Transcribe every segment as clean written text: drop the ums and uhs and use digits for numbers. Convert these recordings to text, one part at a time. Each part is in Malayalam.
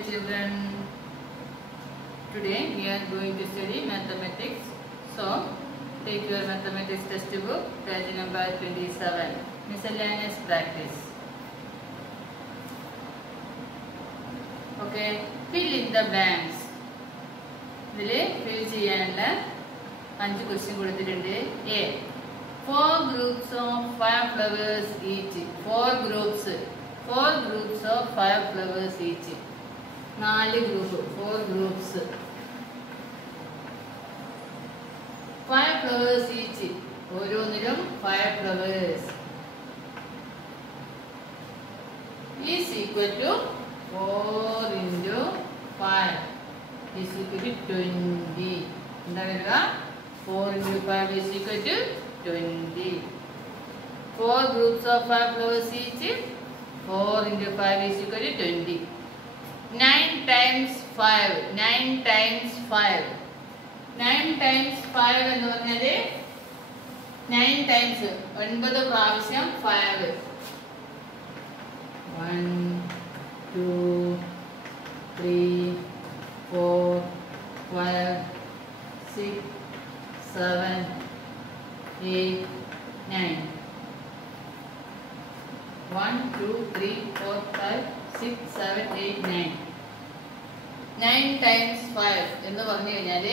Dear children, today we are going to study mathematics. So, take your mathematics textbook, page number 27, miscellaneous practice. Okay, fill in the blanks. Fill ചെയ്യാനുള്ള 5 question കൊടുത്തിട്ടുണ്ട്. A. 4 groups of 5 flowers each. 4 groups of 5 flowers each. 4 group, 4 groups. 5 flowers each. ഓരോന്നിലും 5 flowers. Is equal to 4 into 5 is equal to 20. എന്താ വരിക? 4 into 5 is equal to 20. 4 groups of 5 flowers each. 4 into 5 is equal to 20. 9 times 5. 9 times 5. 9 times 5 എന്ന് പറഞ്ഞാൽ 9 times 9 പ്രാവശ്യം 5. 1 2 3 4 5 6 7 8 9. 1 2 3 4 5 6 7 8 9. 9 times 5 എന്ന് പറഞ്ഞു കഴിഞ്ഞാൽ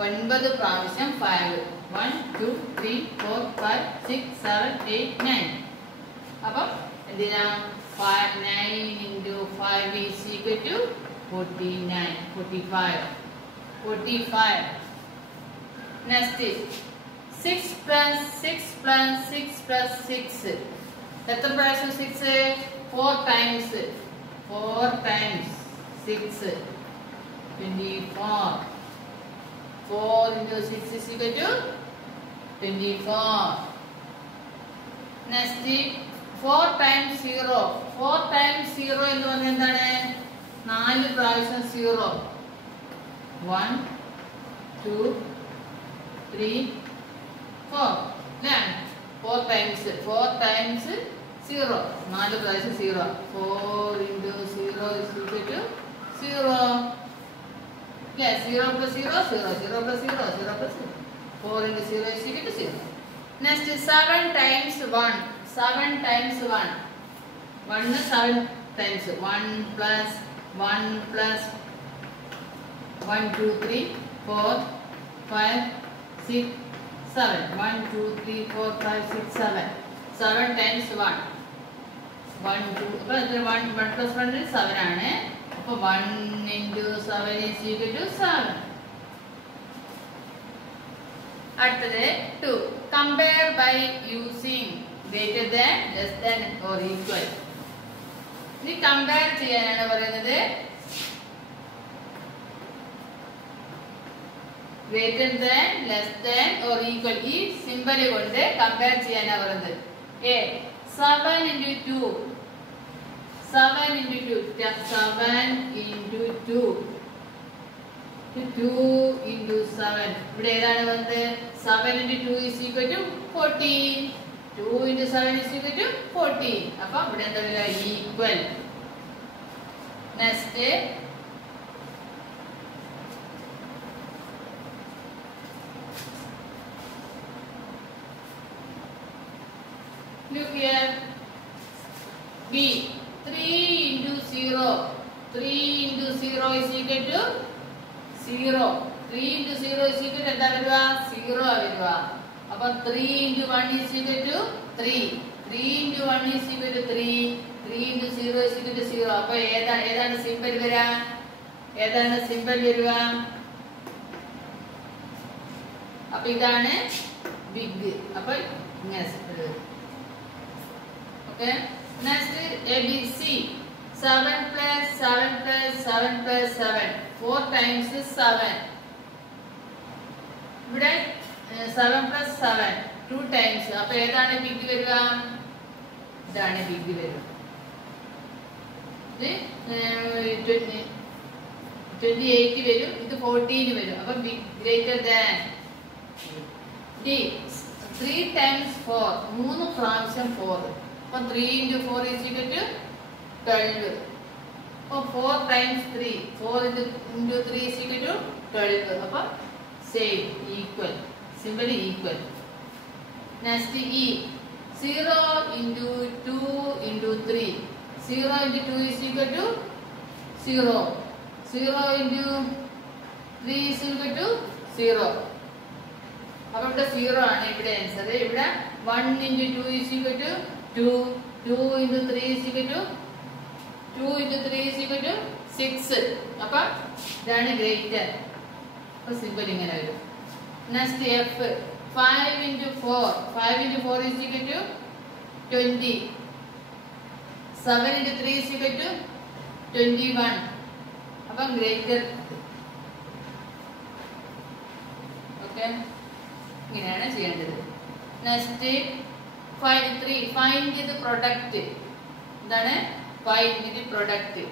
9 പ്രാവശ്യം 5. 1 2 3 4 5 6 7 8 9. അപ്പം എന്തിനാ 9 into 5 is equal to 49. 45. Next is 6 plus 6 plus 6 plus 6. എത്ര പ്രാവശ്യം 6? 4 times 6 24. 4 into 6 is equal to 24. Next 4 times 0. 4 times 0 എന്ന് പറഞ്ഞാൽ എന്താണ്? 4 പ്രാവശ്യം 0. 1 2 3 4. 4 times 0. 4 പ്രാവശ്യം 0. 4 into 0 is equal to 0. Yes, 0 plus 0, 0. 0 plus 0, 0 plus 0. 4 into 0 is equal to 0. Next is 7 times 1. 7 times 1. 1 is 7 times 1 plus 1 plus 1 2 3 4 5 6 7. 1 2 3 4 5 6 7. 7 times 1. 1 2. അപ്പോൾ എത്ര 1 plus 1 is 7 ആണ്. അപ്പോൾ 1 into 7 is equal to 7. അടുത്തത് 2. Compare by using greater than, less than or equal. ഇനി കമ്പയർ ചെയ്യാനാണ് പറയുന്നത്. greater than, less than or equal. ഈ സിംബൽ കൊണ്ട് കമ്പയർ ചെയ്യാനാണ് പറയുന്നത്. A. 7 into 2. 7 into 2. 7 into 2. 2 into 7. ഇവിടെ ഏതാണ് വന്നത്? 7 into 2 is equal to 14. 2 into 7 is equal to 14. അപ്പോൾ ഇവിടെ എന്താ വരിക? Equal. Next look here. B. 3 into 0. 3 into 0 is equal to 0. 3 into 0 is equal to എന്താ വരിക? 0 വരിക. അപ്പോൾ 3 into 1 is equal to 3. 3 into 1 is equal to 3. 3 into 0 is equal to 0. അപ്പോൾ ഏതാണ് സിംബൽ വരിക? അപ്പോൾ ഇതാണ് ബിഗ്. അപ്പോൾ ഇങ്ങനെ. Okay. Next ABC. 7 plus 7 plus 7 plus 7. 4 times 7. ഇവിടെ 7 plus 7. 2 times. അപ്പോൾ ഏതാണ് ബിഗ് വരിക? ഇതാണ് ബിഗ് വരിക. 28 വരും. ഇത് 14 വരും. അപ്പോൾ big greater than. D. 3 times 4. 3 പ്രാവശ്യം 4. 3 into 4 is equal to 12. അപ്പോൾ 4 times 3, 4 into 3 is equal to 12. അപ്പോൾ same, equal, simply equal. Next E, 0 into 2 into 3. 0 into 2 is equal to 0. 0 into 3 is equal to 0. അപ്പോൾ ഇവിടെ 0 ആണ് ഇവിടെ ആൻസർ. ഇവിടെ 1 into 2 is equal to 2. 2 into 3 is equal to 2 into 3 is equal to 6. അപ്പോൾ ഇതാണ് ഗ്രേറ്റർ. അപ്പോൾ സിമ്പിൾ ഇങ്ങനെ വരും. Next F, 5 into 4. 5 into 4 is equal to 20. 7 into 3 is equal to 21. അപ്പം ഗ്രേറ്റർ. ഓക്കെ, ഇങ്ങനെയാണ് ചെയ്യേണ്ടത്. Next 3, find the product. എന്താണ് ഫൈൻഡ് ദി പ്രൊഡക്റ്റ്?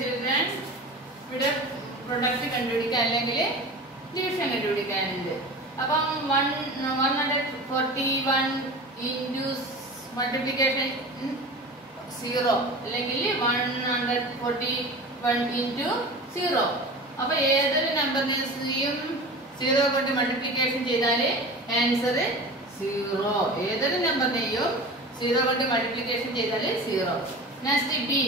ചിൽഡ്രൻ, ഇവിടെ പ്രൊഡക്റ്റ് കണ്ടുപിടിക്കാൻ അല്ലെങ്കിൽ ഡിവിഷൻ കണ്ടുപിടിക്കാനുണ്ട്. അപ്പം 141 ഇൻറ്റു മൾട്ടിപ്ലിക്കേഷൻ 0 അല്ലെങ്കിൽ 141 ഇൻറ്റു 0. അപ്പൊ ഏതൊരു നമ്പറിനെയും 0 കൊണ്ട് മൾട്ടിപ്ലിക്കേഷൻ ചെയ്താൽ ആൻസർ 0. ഏതൊരു നമ്പറിനെയും 0 കൊണ്ട് മൾട്ടിപ്ലിക്കേഷൻ ചെയ്താൽ 0. Next B,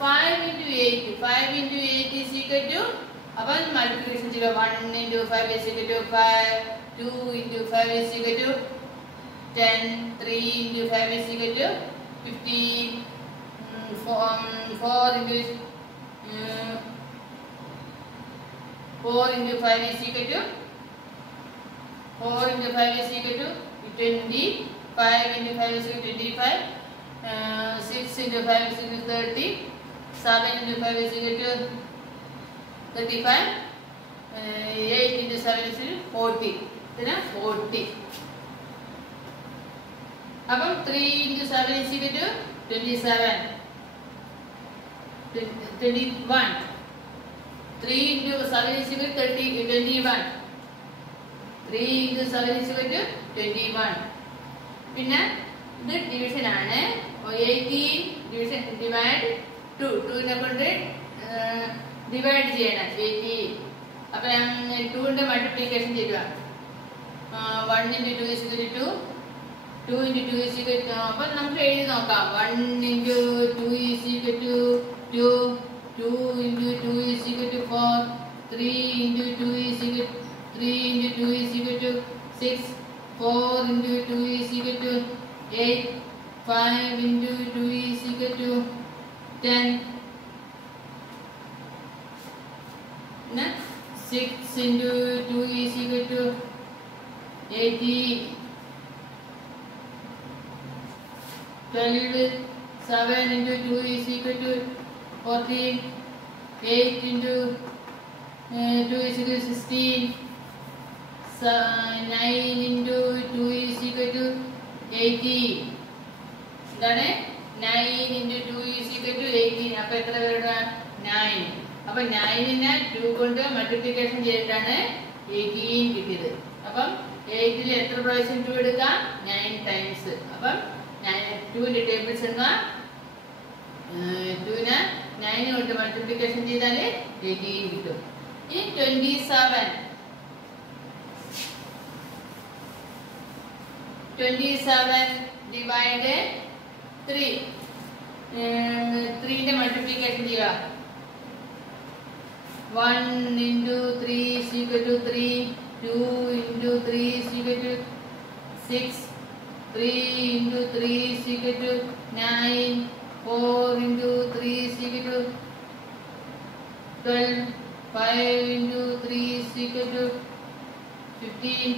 5 into 8. 5 into 8 is equal to, അപ്പോൾ മൾട്ടിപ്ലിക്കേഷൻ ചെയ്യുക. 1 into 5 is equal to 5. 2 into 5 is equal to 10. 3 into 5 is equal to 15. 4 into 5 is equal to 4 into 5 is equal to 20. 5 into 5 is equal to 25. 6 into 5 is equal to 30. 7 into 5 is equal to 35. 8 into 7 is equal to 40. Then 40. അപ്പം 3 into 7 is equal to 27. 21. 3 into 7 is equal to 21. 3 into 7 is equal to 21. പിന്നെ ഇത് ഡിവിഷൻ ആണ്. 18 ഡിവിഷൻ ഡിവൈഡ് 2. 2നെ കൊണ്ട് ഡിവൈഡ് ചെയ്യണം 18. അപ്പം 2ന്റെ മൾട്ടിപ്ലിക്കേഷൻ ചെയ്യുക. 1 into 2 is equal to 2. 2 into 2 is equal to, അപ്പം നമുക്ക് എഴുതി നോക്കാം. 1 into 2 is equal to 2. 2 into 2 is equal to 4. 3 into 2 is equal to 3 into 2 is equal to 6. 4 into 2 is equal to 8. 5 into 2 is equal to 10. 6 into 2 is equal to 80. 12. 7 into 2 is equal to 14. 8 into 2 is equal to 16. 9 into 2 is equal to 80. എന്താണ് 9 into 2 is equal to 18. അപ്പൊ എത്ര പേരുടെ 9. അപ്പൊ 9നെ 2 കൊണ്ട് മൾട്ടിപ്ലിക്കേഷൻ ചെയ്തിട്ടാണ് 18 കിട്ടിയത്. അപ്പം 8ൽ എത്ര പ്രാവശ്യം 2 എടുക്കാം? 9 ടൈംസ്. അപ്പം 2ന്റെ ടേബിൾസ് എടുക്കാം. 2നെ 9 കൊണ്ട് മൾട്ടിപ്ലിക്കേഷൻ ചെയ്താൽ 18 കിട്ടും. ഇനി 27 ഡിവൈഡ് 3. 3ന്റെ മൾട്ടിപ്ലിക്കേഷൻ ചെയ്യുക. 1 into 3 is equal to 3. 2 into 3 is equal to 6. 3 into 3 is equal to 9. 4 into 3 is equal to 12. 5 into 3 is equal to 15.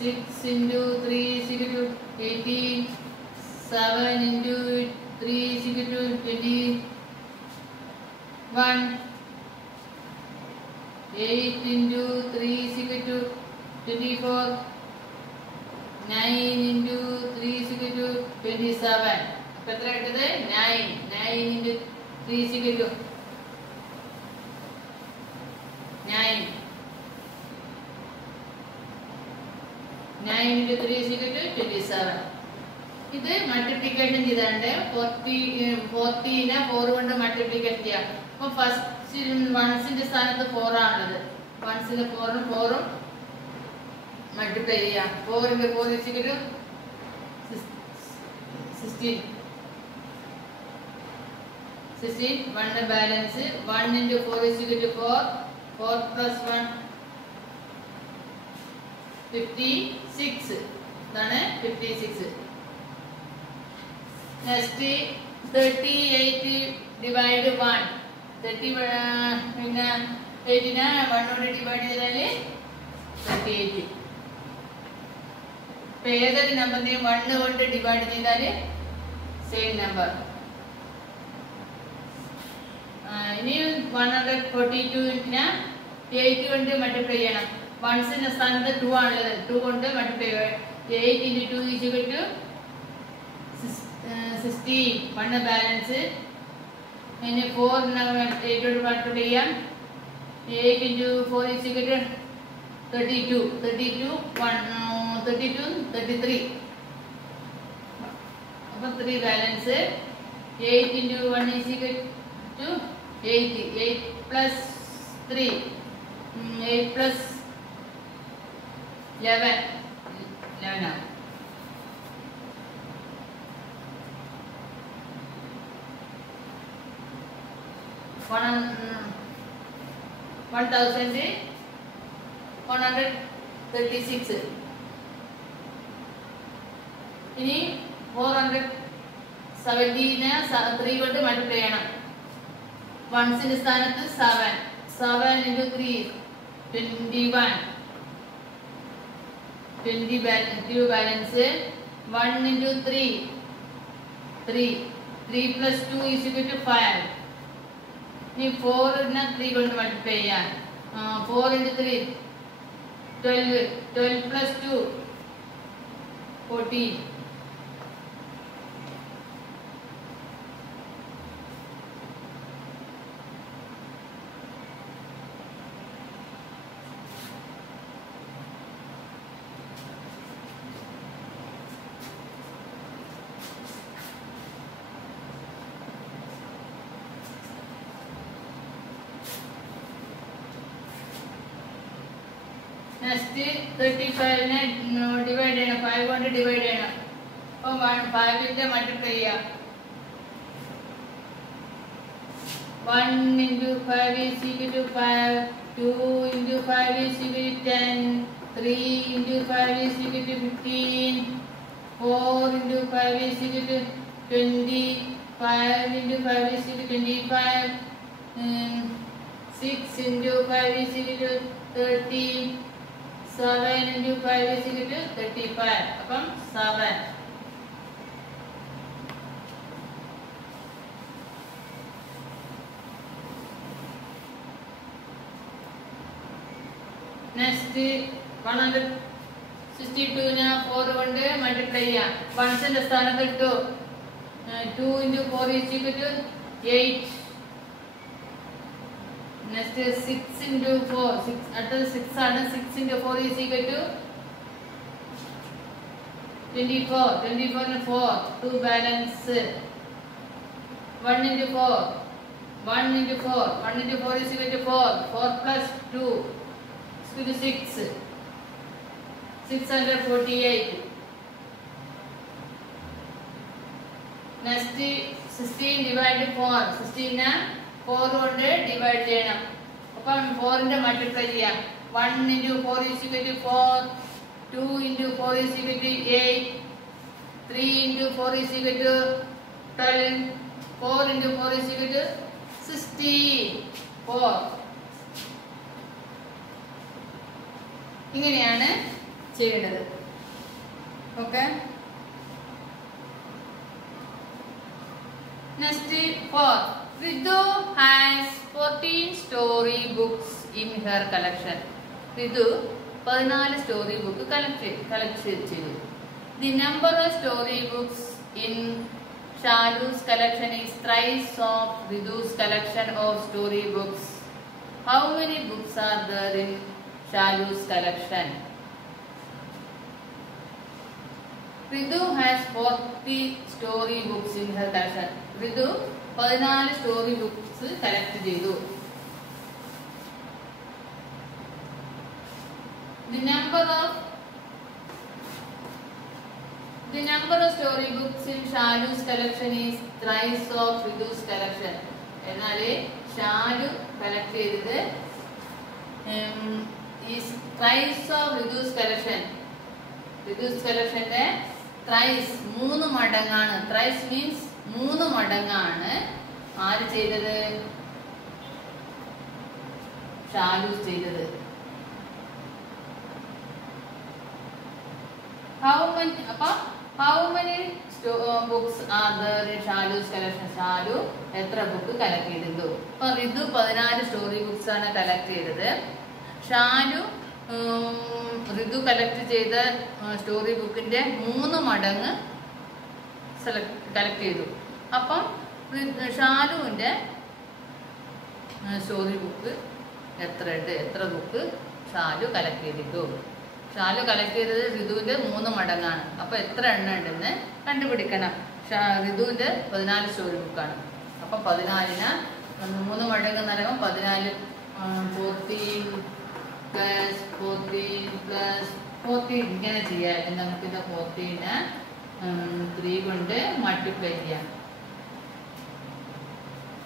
6 into 3 is equal to 18. 7 into 3 is equal to 21. 8 into 3 is equal to 24. 9 into 3 is equal to 27. അപ്പോൾ എത്ര കിട്ടുന്നത്? 9. 9 into 3 is equal to 9. 9 into 3 is equal to 27. ഇത് മൾട്ടിപ്ലിക്കേഷൻ ചെയ്താണ്ട് 40നെ 4 കൊണ്ട് മൾട്ടിപ്ലിക്കേഷൻ ചെയ്യാം. അപ്പോൾ ഫസ്റ്റ് വൺസിന്റെ സ്ഥാനത്ത് 4 ആണുള്ളത്. വൺസിന്റെ 4ഉം മൾട്ടിപ്ലൈ ചെയ്യാം. 4 into 4 is equal to 16. 16 1 balance 1 into 4 is equal to 4. 4 plus 1 56. ഇതാണ് 56. Next 38 divide 1. 30 പിന്നെ 8നെ 1 കൊണ്ട് ഡിവൈഡ് ചെയ്താൽ 38. ഇപ്പൊ ഏതൊരു നമ്പറിനെയും 1 കൊണ്ട് ഡിവൈഡ് ചെയ്താൽ സെയിം നമ്പർ. ഇനി 142നെ 8 കൊണ്ട് മൾട്ടിപ്ലൈ ചെയ്യണം. വൺസിന്റെ സ്ഥാനത്ത് 2 ആണുള്ളത്. 2 കൊണ്ട് മൾട്ടിപ്ലൈ ചെയ്യാം. 8 into 2 is equal to 16. 1 balance. ഇനി 4 8 കൊണ്ട് മൾട്ടിപ്ലൈ ചെയ്യാം. 8 into 4 is equal to 32. 32 33. അപ്പോൾ 3 balance. 8 into 1 is equal to 80. 8 plus 3. 8 plus 11 ആണ്. $1,136. ഇനി 470നെ 3 കൊണ്ട് മൾട്ടിപ്ലൈ ചെയ്യണം. വൺസിന്റെ സ്ഥാനത്ത് 7. 7 into 3 21. 20 balance. 1 into 3 3. 3 plus 2 is equal to 5. Ni 4 na 3 കൊണ്ട് മൾട്ടിപ്ലൈ ചെയ്യാം. 4 into 3 12. 12 plus 2 14. Next 35നെ ഡിവൈഡ് ചെയ്യണം. 5 കൊണ്ട് ഡിവൈഡ് ചെയ്യണം. അപ്പോൾ 5ന്റെ മൾട്ടിപ്ലൈ ചെയ്യാം. 1 into 5 is equal to 5. 2 into 5 is equal to 10. 3 into 5 is equal to 15. 4 into 5 is equal to 20. 5 into 5 is equal to 25. 6 into 5 is equal to 30. 7 into 5 is equal to 35. അപ്പം 7. നെക്സ്റ്റ് 162നെ 4 കൊണ്ട് മൾട്ടിപ്ലൈ ചെയ്യാം. വൺസിന്റെ സ്ഥാനത്ത് 2. 2 into 4 is equal to 8. Next 6 into 4. 6 അടുത്തത് 6 ആണ്. 6 into 4 is equal to 24. 24 and 4. 2 balance. 1 into 4. 1 into 4. 1 into 4 is equal to 4. 4 plus 2 is equal to 6. 648. Next 16 divided 4. 16നെ 4 കൊണ്ട് ഡിവൈഡ് ചെയ്യണം. അപ്പം 4ന്റെ മൾട്ടിപ്ലൈ ചെയ്യാം. 1 into 4 is equal to 4. 2 into 4 is equal to 8. 3 into 4 is equal to 12. 4 into 4 is equal to 64. ഇങ്ങനെയാണ് ചെയ്യേണ്ടത്. Okay. Next 4. Ritu has 14 story books in her collection. Ritu 14 story book collect ചെയ്തു. The number of story books in Shalu's collection is thrice of Ritu's collection of story books. How many books are there in Shalu's collection? Ritu has 40 story books in her collection. Ritu 14 story books collect ചെയ്തു. The number of story books in Shalu's collection is thrice of Ritu's collection. എന്നാല് ഷാലു കളക്ട് ചെയ്തത് is thrice of Ritu's collection. Ritu's collectionന്റെ thrice 3 മടങ്ങാണ്. Thrice means 3 മടങ്ങാണ് ആര് ചെയ്തത്? ഷാലു ചെയ്തത്. How many books are there in Shalu's collection? Shalu എത്ര ബുക്ക് കളക്ട് ചെയ്തിട്ടു? അപ്പൊ റിതു 14 സ്റ്റോറി ബുക്സ് ആണ് കളക്ട് ചെയ്തത്. ഷാലു റിതു കളക്ട് ചെയ്ത സ്റ്റോറി ബുക്കിന്റെ 3 മടങ്ങ് കളക്ട് ചെയ്തു. അപ്പം ഷാലുവിന്റെ സ്റ്റോറി ബുക്ക് എത്ര ബുക്ക് ഷാലു കളക്ട് ചെയ്തിട്ടു? ഷാലു കളക്ട് ചെയ്തത് റിതുവിന്റെ 3 മടങ്ങാണ്. അപ്പൊ എത്ര എണ്ണം ഉണ്ടെന്ന് കണ്ടുപിടിക്കണം. റിതുവിന്റെ 14 സ്റ്റോറി ബുക്കാണ്. അപ്പൊ 14 3 മടങ്ങ് എന്ന് പറയുമ്പോൾ 14 14 പ്ലസ് 14 പ്ലസ് 14 ഇങ്ങനെ ചെയ്യാം. നമുക്കിത് 14 3 കൊണ്ട് മൾട്ടിപ്ലൈ ചെയ്യാം.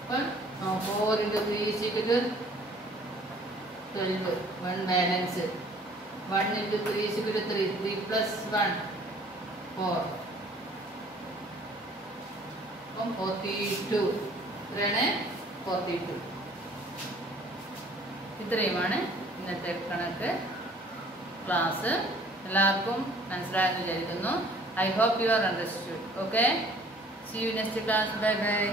അപ്പം 4 into 3 is equal to 12. 1 balance 1 into 3 is equal to 3. 3 plus 1 4. അപ്പം 42. ഇത്രയാണ് 42. ഇത്രയുമാണ് ഇന്നത്തെ കണക്ക് ക്ലാസ്. എല്ലാവർക്കും മനസ്സിലായെന്ന് വിചാരിക്കുന്നു. I hope you are understood. Okay? See you next class. Bye bye.